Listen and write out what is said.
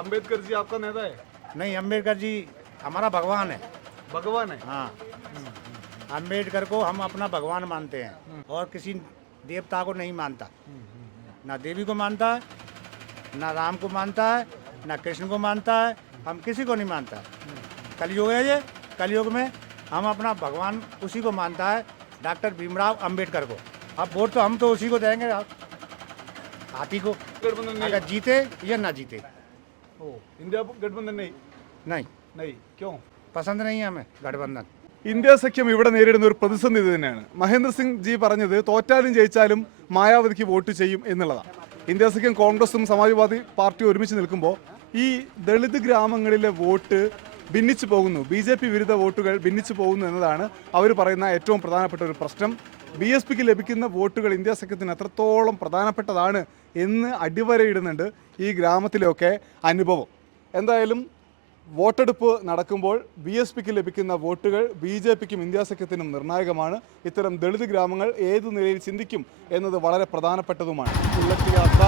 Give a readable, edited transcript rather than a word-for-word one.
अम्बेडकर जी आपका नेता है? नहीं, अम्बेडकर जी हमारा भगवान है। भगवान है? हाँ, अम्बेडकर को हम अपना भगवान मानते हैं और किसी देवता को नहीं मानता। ना देवी को मानता है, ना राम को मानता है, ना कृष्ण को मानता है। हम किसी को नहीं मानता। कलयुग है ये, कलयुग में हम अपना भगवान उसी को मानता है, डॉक्टर भीमराव अम्बेडकर को। अब वोट तो हम तो उसी को देंगे, हाथी को, गठबंधन नहीं? अगर जीते या ना जीते। ओ, इंडिया गठबंधन नहीं? नहीं, नहीं, क्यों? पसंद नहीं है हमें गठबंधन। ഇന്ത്യ സഖ്യം ഇവിടെ നേരിടുന്ന ഒരു പ്രതിസന്ധി ഇത് തന്നെയാണ്. മഹേന്ദ്ര സിംഗ് ജി പറഞ്ഞത് തോറ്റാലും ജയിച്ചാലും മായാവതിക്ക് വോട്ട് ചെയ്യും എന്നുള്ളതാണ്. ഇന്ത്യ സഖ്യം കോൺഗ്രസും സമാജ്വാദി പാർട്ടി ഒരുമിച്ച് നിൽക്കുമ്പോൾ ഈ ദളിത് ഗ്രാമങ്ങളിലെ വോട്ട് ഭിന്നിച്ചു പോകുന്നു, BJP വിരുദ്ധ വോട്ടുകൾ ഭിന്നിച്ചു പോകുന്നു എന്നതാണ് അവർ പറയുന്ന ഏറ്റവും പ്രധാനപ്പെട്ട ഒരു പ്രശ്നം. BSPക്ക് ലഭിക്കുന്ന വോട്ടുകൾ ഇന്ത്യ സഖ്യത്തിന് എത്രത്തോളം പ്രധാനപ്പെട്ടതാണ് എന്ന് അടിവരയിടുന്നുണ്ട് ഈ ഗ്രാമത്തിലെയൊക്കെ അനുഭവം. എന്തായാലും വോട്ടെടുപ്പ് നടക്കുമ്പോൾ BSPക്ക് ലഭിക്കുന്ന വോട്ടുകൾ BJPക്കും ഇന്ത്യ സഖ്യത്തിനും നിർണായകമാണ്. ഇത്തരം ദളിത് ഗ്രാമങ്ങൾ ഏതു നിലയിൽ ചിന്തിക്കും എന്നത് വളരെ പ്രധാനപ്പെട്ടതുമാണ്. ബുള്ളറ്റ് യാത്ര